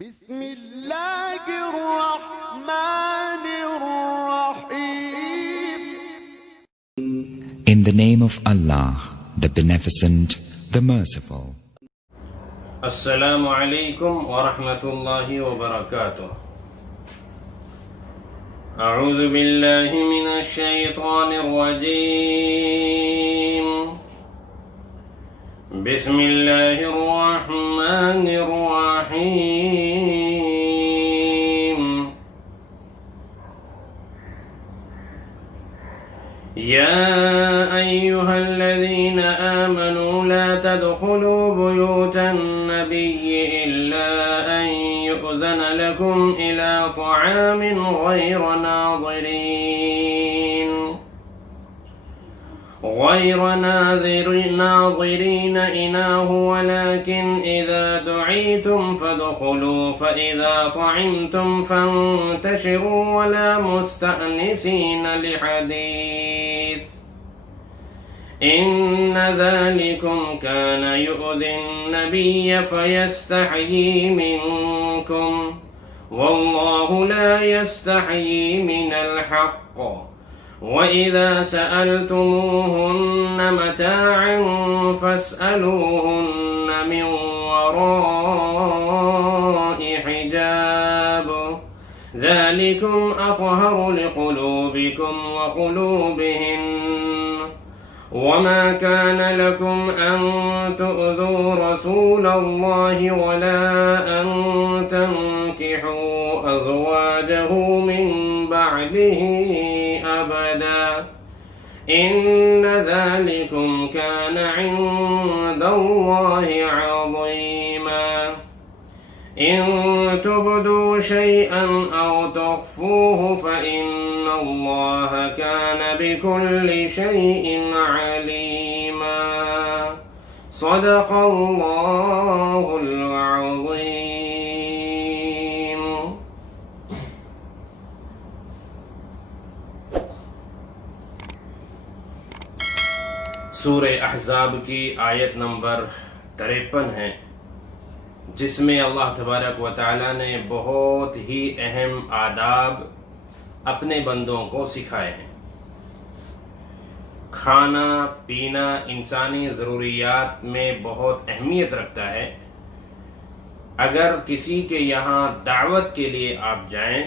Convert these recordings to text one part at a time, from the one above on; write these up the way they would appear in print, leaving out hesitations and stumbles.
بسم اللہ الرحمن الرحیم. In the name of Allah, the Beneficent, the Merciful. السلام علیکم ورحمۃ اللہ وبرکاتہ. اعوذ باللہ من الشیطان الرجیم. بسم اللہ الرحمن الرحیم. یا ایہا الذین آمنوا لا تدخلوا بیوت النبی الا ان یؤذن لکم الى طعام غیر ناظرین اناہ ولكن اذا دعیتم فادخلوا فاذا طعمتم فانتشروا ولا مستأنسین لحدیث ان ذلكم كان يؤذي النبي فيستحيي منكم والله لا يستحيي من الحق وإذا سألتموهن متاعا فاسألوهن من وراء حجاب ذلكم أطهر لقلوبكم وقلوبهن وما كان لكم أن تؤذوا رسول الله ولا أن تنكحوا أزواجه من بعده أبدا إن ذلكم كان عند الله عظيما. إن تبدوا شيئا أو تخفوه فإن الله كان بكل شيء عليما. صدق الله العظيم. سورہ احزاب کی آیت نمبر 53 ہے، جس میں اللہ تبارک و تعالی نے بہت ہی اہم آداب اپنے بندوں کو سکھائے ہیں. کھانا پینا انسانی ضروریات میں بہت اہمیت رکھتا ہے. اگر کسی کے یہاں دعوت کے لیے آپ جائیں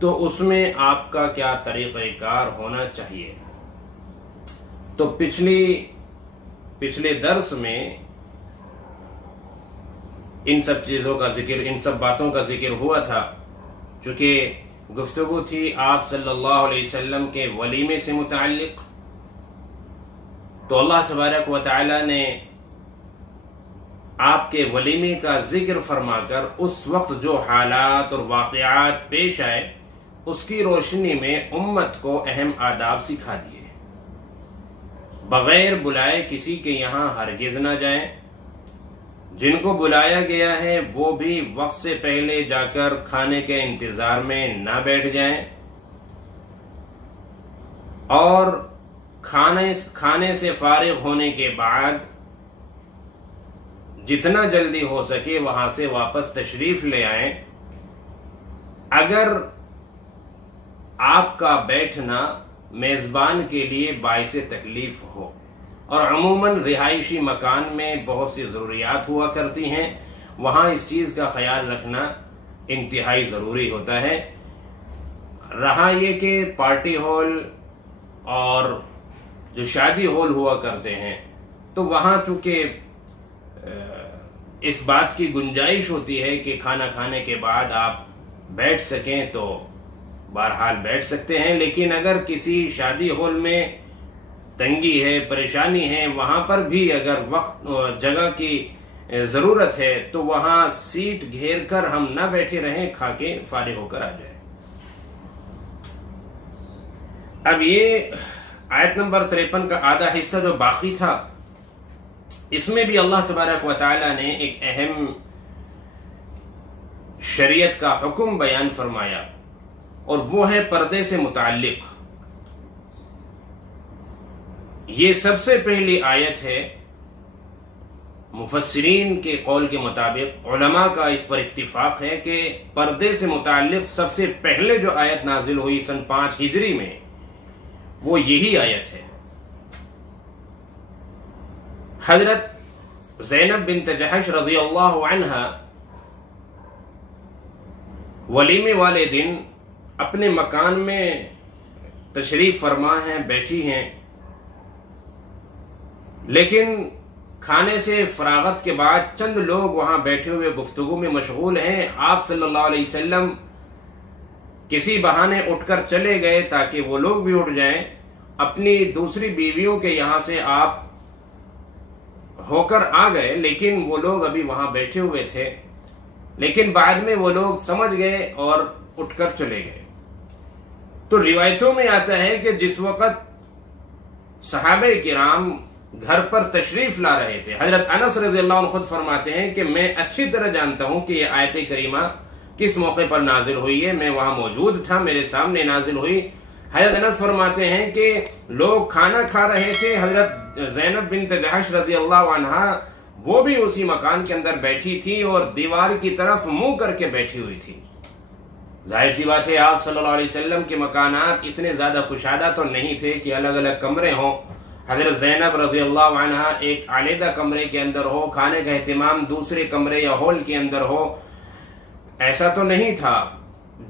تو اس میں آپ کا کیا طریقہ کار ہونا چاہیے. تو پچھلے درس میں ان سب چیزوں کا ذکر، ان سب باتوں کا ذکر ہوا تھا. چونکہ گفتگو تھی آپ صلی اللہ علیہ وسلم کے ولیمے سے متعلق، تو اللہ تبارک و تعالی نے آپ کے ولیمے کا ذکر فرما کر اس وقت جو حالات اور واقعات پیش آئے اس کی روشنی میں امت کو اہم آداب سکھا دیے. بغیر بلائے کسی کے یہاں ہرگز نہ جائیں. جن کو بلایا گیا ہے وہ بھی وقت سے پہلے جا کر کھانے کے انتظار میں نہ بیٹھ جائیں، اور کھانے سے فارغ ہونے کے بعد جتنا جلدی ہو سکے وہاں سے واپس تشریف لے آئیں. اگر آپ کا بیٹھنا میزبان کے لیے باعث تکلیف ہو، اور عموماً رہائشی مکان میں بہت سی ضروریات ہوا کرتی ہیں، وہاں اس چیز کا خیال رکھنا انتہائی ضروری ہوتا ہے. رہا یہ کہ پارٹی ہال اور جو شادی ہال ہوا کرتے ہیں تو وہاں چونکہ اس بات کی گنجائش ہوتی ہے کہ کھانا کھانے کے بعد آپ بیٹھ سکیں تو بہرحال بیٹھ سکتے ہیں. لیکن اگر کسی شادی ہال میں تنگی ہے، پریشانی ہے، وہاں پر بھی اگر وقت جگہ کی ضرورت ہے تو وہاں سیٹ گھیر کر ہم نہ بیٹھے رہیں، کھا کے فارغ ہو کر آ جائیں. اب یہ آیت نمبر 53 کا آدھا حصہ جو باقی تھا، اس میں بھی اللہ تبارک و تعالی نے ایک اہم شریعت کا حکم بیان فرمایا، اور وہ ہے پردے سے متعلق. یہ سب سے پہلی آیت ہے مفسرین کے قول کے مطابق علماء کا اس پر اتفاق ہے کہ پردے سے متعلق سب سے پہلے جو آیت نازل ہوئی سن 5 ہجری میں وہ یہی آیت ہے۔ حضرت زینب بنت جحش رضی اللہ عنہا ولیمے والے دن اپنے مکان میں تشریف فرما ہیں، بیٹھی ہیں، لیکن کھانے سے فراغت کے بعد چند لوگ وہاں بیٹھے ہوئے گفتگو میں مشغول ہیں۔ آپ صلی اللہ علیہ وسلم کسی بہانے اٹھ کر چلے گئے تاکہ وہ لوگ بھی اٹھ جائیں۔ اپنی دوسری بیویوں کے یہاں سے آپ ہو کر آ گئے، لیکن وہ لوگ ابھی وہاں بیٹھے ہوئے تھے، لیکن بعد میں وہ لوگ سمجھ گئے اور اٹھ کر چلے گئے۔ تو روایتوں میں آتا ہے کہ جس وقت صحابہ کرام گھر پر تشریف لا رہے تھے، حضرت انس رضی اللہ عنہ خود فرماتے ہیں کہ میں اچھی طرح جانتا ہوں کہ یہ آیت کریمہ کس موقع پر نازل ہوئی ہے، میں وہاں موجود تھا، میرے سامنے نازل ہوئی۔ حضرت انس فرماتے ہیں کہ لوگ کھانا کھا رہے تھے، حضرت زینب بنت جحش رضی اللہ عنہا وہ بھی اسی مکان کے اندر بیٹھی تھی اور دیوار کی طرف منہ کر کے بیٹھی ہوئی تھی۔ ظاہر سی بات ہے آپ صلی اللہ علیہ وسلم کے مکانات اتنے زیادہ کشادہ تو نہیں تھے کہ الگ الگ کمرے ہوں۔ حضرت زینب رضی اللہ عنہا ایک علیحدہ کمرے کے اندر ہو، کھانے کا اہتمام دوسرے کمرے یا ہال کے اندر ہو، ایسا تو نہیں تھا۔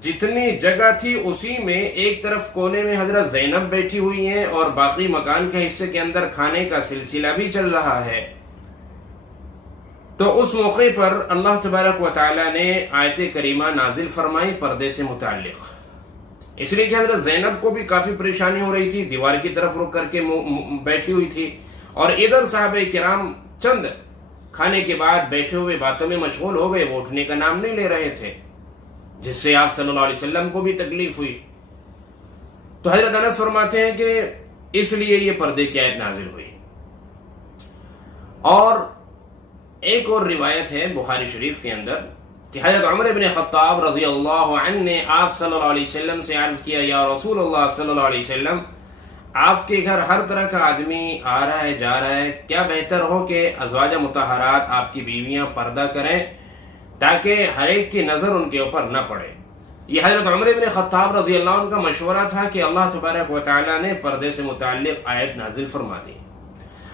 جتنی جگہ تھی اسی میں ایک طرف کونے میں حضرت زینب بیٹھی ہوئی ہیں اور باقی مکان کے حصے کے اندر کھانے کا سلسلہ بھی چل رہا ہے۔ تو اس موقع پر اللہ تبارک و تعالی نے آیت کریمہ نازل فرمائی پردے سے متعلق، اس لیے کہ حضرت زینب کو بھی کافی پریشانی ہو رہی تھی، دیوار کی طرف رک کر کے بیٹھی ہوئی تھی، اور ادھر صحابہ کرام چند کھانے کے بعد بیٹھے ہوئے باتوں میں مشغول ہو گئے، وہ اٹھنے کا نام نہیں لے رہے تھے، جس سے آپ صلی اللہ علیہ وسلم کو بھی تکلیف ہوئی۔ تو حضرت انس فرماتے ہیں کہ اس لیے یہ پردے کی آیت نازل ہوئی۔ اور ایک اور روایت ہے بخاری شریف کے اندر کہ حضرت عمر بن خطاب رضی اللہ عنہ نے آپ صلی اللہ علیہ وسلم سے عرض کیا، یا رسول اللہ صلی اللہ علیہ وسلم، آپ کے گھر ہر طرح کا آدمی آ رہا ہے جا رہا ہے، کیا بہتر ہو کہ ازواج مطہرات آپ کی بیویاں پردہ کریں تاکہ ہر ایک کی نظر ان کے اوپر نہ پڑے۔ یہ حضرت عمر بن خطاب رضی اللہ عنہ کا مشورہ تھا کہ اللہ تبارک و تعالی نے پردے سے متعلق آیت نازل فرما دی۔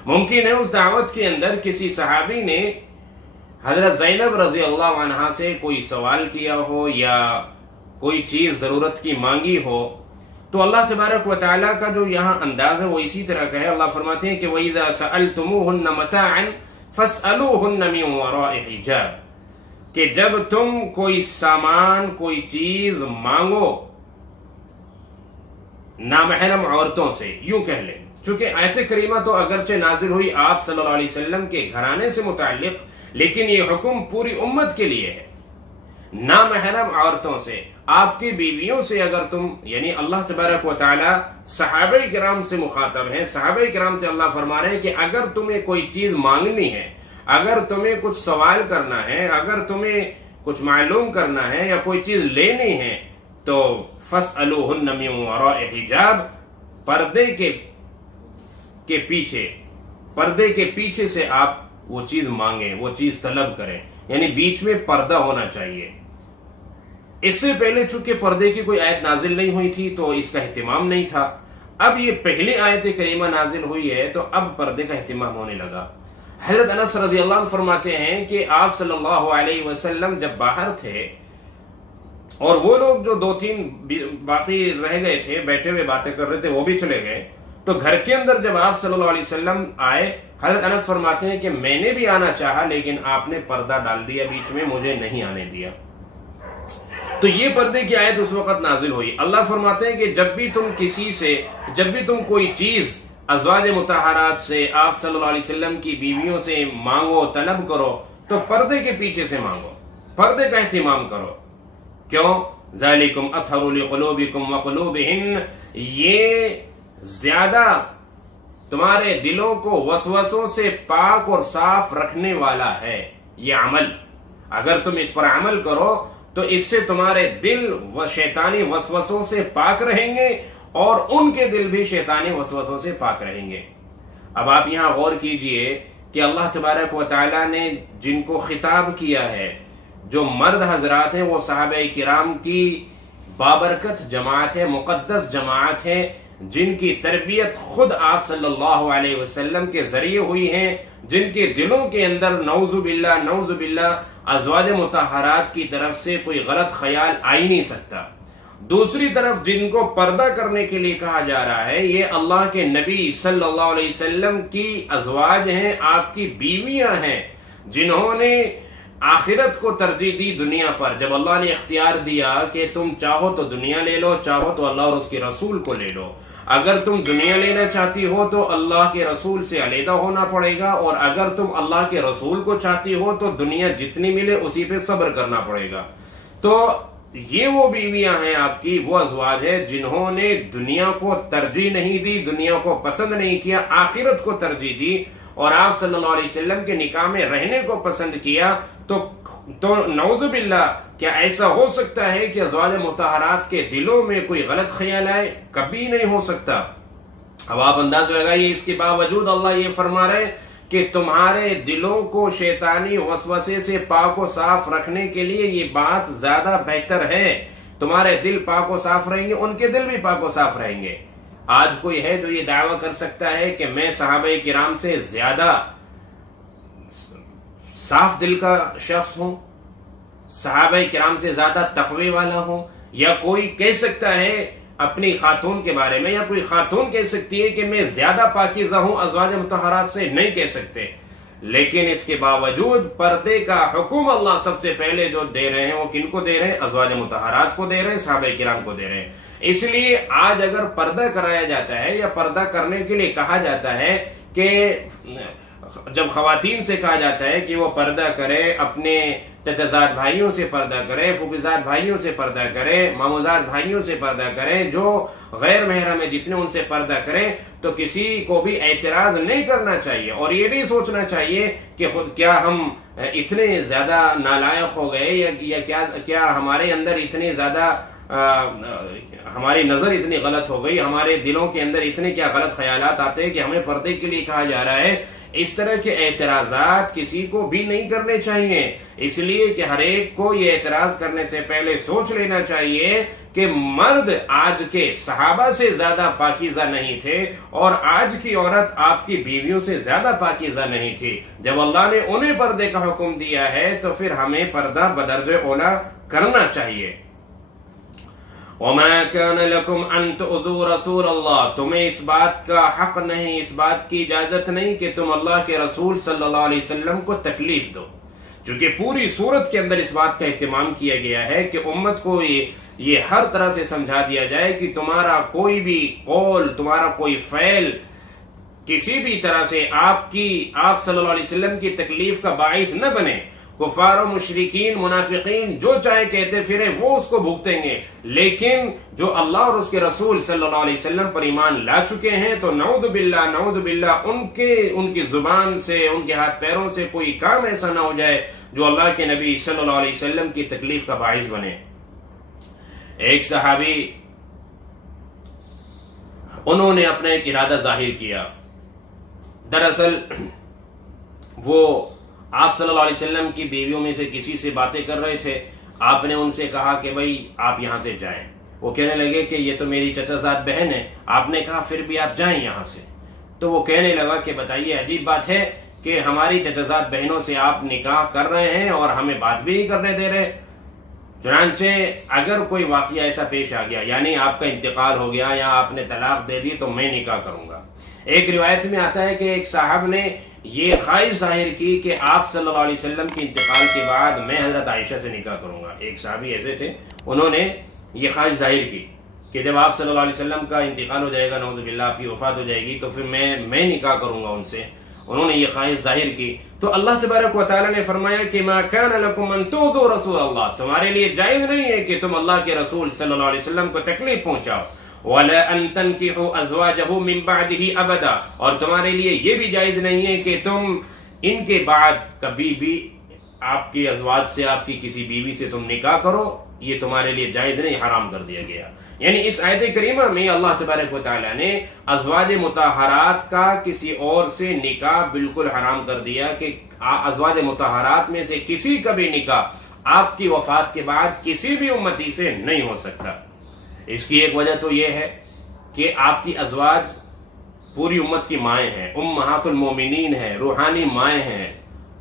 ممکن ہے اس دعوت کے اندر کسی صحابی نے حضرت زینب رضی اللہ عنہا سے کوئی سوال کیا ہو یا کوئی چیز ضرورت کی مانگی ہو، تو اللہ تبارک و تعالیٰ کا جو یہاں انداز ہے وہ اسی طرح کا ہے۔ اللہ فرماتے ہیں کہ وَإِذَا سَأَلْتُمُوهُنَّ مَتَاعًا فَاسْأَلُوهُنَّ مِنْ وَرَاءِ حِجَابٍ، کہ جب تم کوئی سامان کوئی چیز مانگو نامحرم عورتوں سے، یوں کہہ لیں، چونکہ آیت کریمہ تو اگرچہ نازل ہوئی آپ صلی اللہ علیہ وسلم کے گھرانے سے متعلق، لیکن یہ حکم پوری امت کے لیے ہے۔ نامحرم عورتوں سے، آپ کی بیویوں سے اگر تم، یعنی اللہ تبارک و تعالی صحابہ کرام سے مخاطب ہیں، صحابہ کرام سے اللہ فرما رہے ہیں کہ اگر تمہیں کوئی چیز مانگنی ہے، اگر تمہیں کچھ سوال کرنا ہے، اگر تمہیں کچھ معلوم کرنا ہے یا کوئی چیز لینی ہے، تو فَاسْأَلُوهُنَّ مِنْ وَرَاءِ حِجَابٍ، پردے کے پیچھے سے آپ وہ چیز مانگیں، وہ چیز طلب کریں، یعنی بیچ میں پردہ ہونا چاہیے۔ اس سے پہلے چونکہ پردے کی کوئی آیت نازل نہیں ہوئی تھی تو اس کا اہتمام نہیں تھا، اب یہ پہلی آیت کریمہ نازل ہوئی ہے تو اب پردے کا اہتمام ہونے لگا۔ حضرت انس رضی اللہ عنہ فرماتے ہیں کہ آپ صلی اللہ علیہ وسلم جب باہر تھے اور وہ لوگ جو 2-3 باقی رہ گئے تھے بیٹھے ہوئے باتیں کر رہے تھے وہ بھی چلے گئے، تو گھر کے اندر جب آپ صلی اللہ علیہ وسلم آئے، حضرت انس فرماتے ہیں کہ میں نے بھی آنا چاہا لیکن آپ نے پردہ ڈال دیا بیچ میں، مجھے نہیں آنے دیا۔ تو یہ پردے کی آیت اس وقت نازل ہوئی۔ اللہ فرماتے ہیں کہ جب بھی تم کوئی چیز ازواج مطہرات سے، آپ صلی اللہ علیہ وسلم کی بیویوں سے مانگو، طلب کرو، تو پردے کے پیچھے سے مانگو، پردے کا اہتمام کرو۔ کیوں؟ ذالکم اطہر لقلوبکم وقلوبہن، یہ زیادہ تمہارے دلوں کو وسوسوں سے پاک اور صاف رکھنے والا ہے یہ عمل۔ اگر تم اس پر عمل کرو تو اس سے تمہارے دل و شیطانی وسوسوں سے پاک رہیں گے اور ان کے دل بھی شیطانی وسوسوں سے پاک رہیں گے۔ اب آپ یہاں غور کیجئے کہ اللہ تبارک و تعالیٰ نے جن کو خطاب کیا ہے، جو مرد حضرات ہیں، وہ صحابہ کرام کی بابرکت جماعت ہے، مقدس جماعت ہے، جن کی تربیت خود آپ صلی اللہ علیہ وسلم کے ذریعے ہوئی ہیں، جن کے دلوں کے اندر نعوذ باللہ ازواج مطہرات کی طرف سے کوئی غلط خیال آ ہی نہیں سکتا۔ دوسری طرف جن کو پردہ کرنے کے لیے کہا جا رہا ہے، یہ اللہ کے نبی صلی اللہ علیہ وسلم کی ازواج ہیں، آپ کی بیویاں ہیں، جنہوں نے آخرت کو ترجیح دی دنیا پر۔ جب اللہ نے اختیار دیا کہ تم چاہو تو دنیا لے لو، چاہو تو اللہ اور اس کے رسول کو لے لو۔ اگر تم دنیا لینا چاہتی ہو تو اللہ کے رسول سے علیحدہ ہونا پڑے گا، اور اگر تم اللہ کے رسول کو چاہتی ہو تو دنیا جتنی ملے اسی پہ صبر کرنا پڑے گا۔ تو یہ وہ بیویاں ہیں آپ کی، وہ ازواج ہیں جنہوں نے دنیا کو ترجیح نہیں دی، دنیا کو پسند نہیں کیا، آخرت کو ترجیح دی، اور آپ صلی اللہ علیہ وسلم کے نکاح میں رہنے کو پسند کیا۔ تو نعوذ باللہ، کیا ایسا ہو سکتا ہے کہ ازواج مطہرات کے دلوں میں کوئی غلط خیال آئے؟ کبھی نہیں ہو سکتا۔ اب آپ انداز لگائیے، اس کے باوجود اللہ یہ فرما رہے کہ تمہارے دلوں کو شیطانی وسوسے سے پاک و صاف رکھنے کے لیے یہ بات زیادہ بہتر ہے۔ تمہارے دل پاک و صاف رہیں گے، ان کے دل بھی پاک و صاف رہیں گے۔ آج کوئی ہے جو یہ دعویٰ کر سکتا ہے کہ میں صحابہ کرام سے زیادہ صاف دل کا شخص ہوں، صحابہ کرام سے زیادہ تقوی والا ہوں؟ یا کوئی کہہ سکتا ہے اپنی خاتون کے بارے میں، یا کوئی خاتون کہہ سکتی ہے کہ میں زیادہ پاکیزہ ہوں ازواج مطہرات سے؟ نہیں کہہ سکتے۔ لیکن اس کے باوجود پردے کا حکم اللہ سب سے پہلے جو دے رہے ہیں وہ کن کو دے رہے ہیں؟ ازواج مطہرات کو دے رہے ہیں، صحابہ کرام کو دے رہے ہیں۔ اس لیے آج اگر پردہ کرایا جاتا ہے یا پردہ کرنے کے لیے کہا جاتا ہے، کہ جب خواتین سے کہا جاتا ہے کہ وہ پردہ کرے، اپنے چچازاد بھائیوں سے پردہ کرے، پھوپھیزاد بھائیوں سے پردہ کرے، ماموزاد بھائیوں سے پردہ کرے، جو غیر محرم ہے جتنے ان سے پردہ کریں، تو کسی کو بھی اعتراض نہیں کرنا چاہیے، اور یہ نہیں سوچنا چاہیے کہ خود کیا ہم اتنے زیادہ نالائق ہو گئے، یا کیا ہمارے اندر اتنے زیادہ ہماری نظر اتنی غلط ہو گئی، ہمارے دلوں کے اندر اتنے کیا غلط خیالات آتے ہیں کہ ہمیں پردے کے لیے کہا جا رہا ہے۔ اس طرح کے اعتراضات کسی کو بھی نہیں کرنے چاہیے، اس لیے کہ ہر ایک کو یہ اعتراض کرنے سے پہلے سوچ لینا چاہیے کہ مرد آج کے صحابہ سے زیادہ پاکیزہ نہیں تھے، اور آج کی عورت آپ کی بیویوں سے زیادہ پاکیزہ نہیں تھی۔ جب اللہ نے انہیں پردے کا حکم دیا ہے تو پھر ہمیں پردہ بدرجہ اولا کرنا چاہیے۔ وَمَا كَانَ لَكُمْ أَن تُؤْذُوا رَسُولَ اللَّهِ، تمہیں اس بات کا حق نہیں، اس بات کی اجازت نہیں کہ تم اللہ کے رسول صلی اللہ علیہ وسلم کو تکلیف دو، چونکہ پوری صورت کے اندر اس بات کا اہتمام کیا گیا ہے کہ امت کو یہ ہر طرح سے سمجھا دیا جائے کہ تمہارا کوئی بھی قول، تمہارا کوئی فعل کسی بھی طرح سے آپ صلی اللہ علیہ وسلم کی تکلیف کا باعث نہ بنے۔ کفار و مشرکین، منافقین جو چاہے کہتے پھریں، وہ اس کو بھگتیں گے، لیکن جو اللہ اور اس کے رسول صلی اللہ علیہ وسلم پر ایمان لا چکے ہیں تو نعوذ باللہ ان کی زبان سے، ان کے ہاتھ پیروں سے کوئی کام ایسا نہ ہو جائے جو اللہ کے نبی صلی اللہ علیہ وسلم کی تکلیف کا باعث بنے۔ ایک صحابی، انہوں نے اپنا ایک ارادہ ظاہر کیا۔ دراصل وہ آپ صلی اللہ علیہ وسلم کی بیویوں میں سے کسی سے باتیں کر رہے تھے، آپ نے ان سے کہا کہ بھائی آپ یہاں سے جائیں۔ وہ کہنے لگے کہ یہ تو میری چچازاد بہن ہے۔ آپ نے کہا پھر بھی آپ جائیں یہاں سے۔ تو وہ کہنے لگا کہ بتائیے، عجیب بات ہے کہ ہماری چچازاد بہنوں سے آپ نکاح کر رہے ہیں اور ہمیں بات بھی نہیں کرنے دے رہے۔ چنانچہ اگر کوئی واقعہ ایسا پیش آ گیا، یعنی آپ کا انتقال ہو گیا یا آپ نے طلاق دے دی، تو میں نکاح کروں گا۔ ایک روایت میں آتا ہے کہ ایک صاحب نے یہ خواہش ظاہر کی کہ آپ صلی اللہ علیہ وسلم کے انتقال کے بعد میں حضرت عائشہ سے نکاح کروں گا۔ ایک صحابی ایسے تھے، انہوں نے یہ خواہش ظاہر کی کہ جب آپ صلی اللہ علیہ وسلم کا انتقال ہو جائے گا، نعوذ باللہ آپ کی وفات ہو جائے گی، تو پھر میں نکاح کروں گا ان سے۔ انہوں نے یہ خواہش ظاہر کی تو اللہ تبارک و تعالیٰ نے فرمایا کہ ما کان لکم ان تؤذوا رسول اللہ، تمہارے لیے جائز نہیں ہے کہ تم اللہ کے رسول صلی اللہ علیہ وسلم کو تکلیف پہنچاؤ۔ وَلَا أَن تَنْكِحُوا أَزْوَاجَهُ مِن بَعْدِهِ أَبَدًا، اور تمہارے لیے یہ بھی جائز نہیں ہے کہ تم ان کے بعد کبھی بھی آپ کی ازواج سے، آپ کی کسی بیوی سے تم نکاح کرو، یہ تمہارے لیے جائز نہیں، حرام کر دیا گیا۔ یعنی اس آیت کریمہ میں اللہ تبارک و تعالیٰ نے ازواج مطہرات کا کسی اور سے نکاح بالکل حرام کر دیا کہ ازواج مطہرات میں سے کسی کا بھی نکاح آپ کی وفات کے بعد کسی بھی امتی سے نہیں ہو سکتا۔ اس کی ایک وجہ تو یہ ہے کہ آپ کی ازواج پوری امت کی مائیں ہیں، امہات المومنین ہیں، روحانی مائیں ہیں،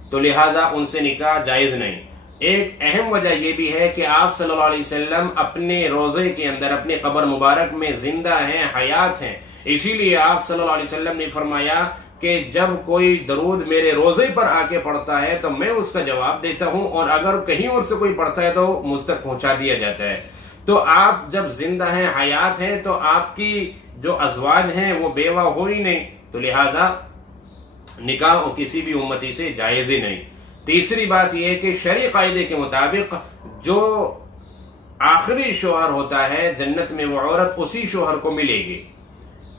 تو لہذا ان سے نکاح جائز نہیں۔ ایک اہم وجہ یہ بھی ہے کہ آپ صلی اللہ علیہ وسلم اپنے روضے کے اندر، اپنے قبر مبارک میں زندہ ہیں، حیات ہیں، اسی لیے آپ صلی اللہ علیہ وسلم نے فرمایا کہ جب کوئی درود میرے روزے پر آ کے پڑھتا ہے تو میں اس کا جواب دیتا ہوں، اور اگر کہیں اور سے کوئی پڑھتا ہے تو مجھ تک پہنچا دیا جاتا ہے۔ تو آپ جب زندہ ہیں، حیات ہیں، تو آپ کی جو ازواج ہیں وہ بیوہ ہو ہی نہیں، تو لہذا نکاح کسی بھی امتی سے جائز ہی نہیں۔ تیسری بات یہ ہے کہ شرعی قاعدے کے مطابق جو آخری شوہر ہوتا ہے جنت میں، وہ عورت اسی شوہر کو ملے گی۔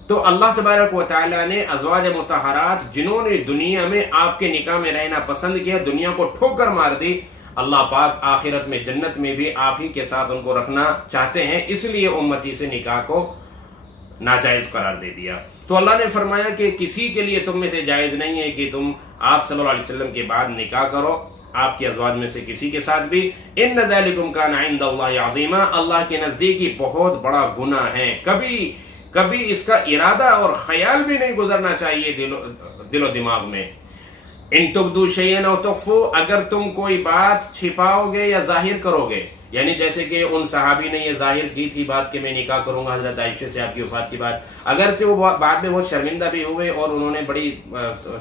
تو اللہ تبارک و تعالیٰ نے ازواج مطہرات جنہوں نے دنیا میں آپ کے نکاح میں رہنا پسند کیا، دنیا کو ٹھوکر مار دی، اللہ پاک آخرت میں جنت میں بھی آپ ہی کے ساتھ ان کو رکھنا چاہتے ہیں، اس لیے امتی سے نکاح کو ناجائز قرار دے دیا۔ تو اللہ نے فرمایا کہ کسی کے لیے تم میں سے جائز نہیں ہے کہ تم آپ صلی اللہ علیہ وسلم کے بعد نکاح کرو آپ کی ازواج میں سے کسی کے ساتھ بھی۔ ان ذالکم کان عند اللہ عظیما، اللہ کے نزدیک یہ بہت بڑا گناہ ہے، کبھی اس کا ارادہ اور خیال بھی نہیں گزرنا چاہیے دل و دماغ میں۔ ان تبدو شیئا او تخفو، اگر تم کوئی بات چھپاؤ گے یا ظاہر کرو گے، یعنی جیسے کہ ان صحابی نے یہ ظاہر کی تھی بات کہ میں نکاح کروں گا حضرت عائشہ سے آپ کی وفات کی بات، اگرچہ وہ بعد میں بہت شرمندہ بھی ہوئے اور انہوں نے بڑی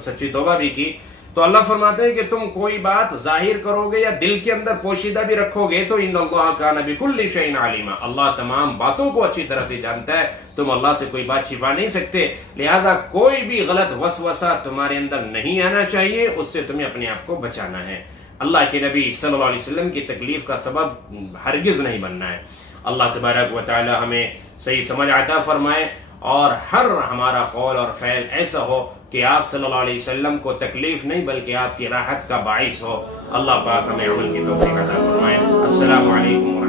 سچی توبہ بھی کی، تو اللہ فرماتے ہیں کہ تم کوئی بات ظاہر کرو گے یا دل کے اندر پوشیدہ بھی رکھو گے تو ان اللہ کان بکل شیء علیما، اللہ تمام باتوں کو اچھی طرح سے جانتا ہے، تم اللہ سے کوئی بات چھپا نہیں سکتے، لہذا کوئی بھی غلط وسوسہ تمہارے اندر نہیں آنا چاہیے، اس سے تمہیں اپنے آپ کو بچانا ہے۔ اللہ کے نبی صلی اللہ علیہ وسلم کی تکلیف کا سبب ہرگز نہیں بننا ہے۔ اللہ تبارک و تعالی ہمیں صحیح سمجھ عطا فرمائے اور ہر ہمارا قول اور فعل ایسا ہو کہ آپ صلی اللہ علیہ وسلم کو تکلیف نہیں بلکہ آپ کی راحت کا باعث ہو۔ اللہ پاک ہمیں عمل کی توفیق عطا فرمائے۔ السلام علیکم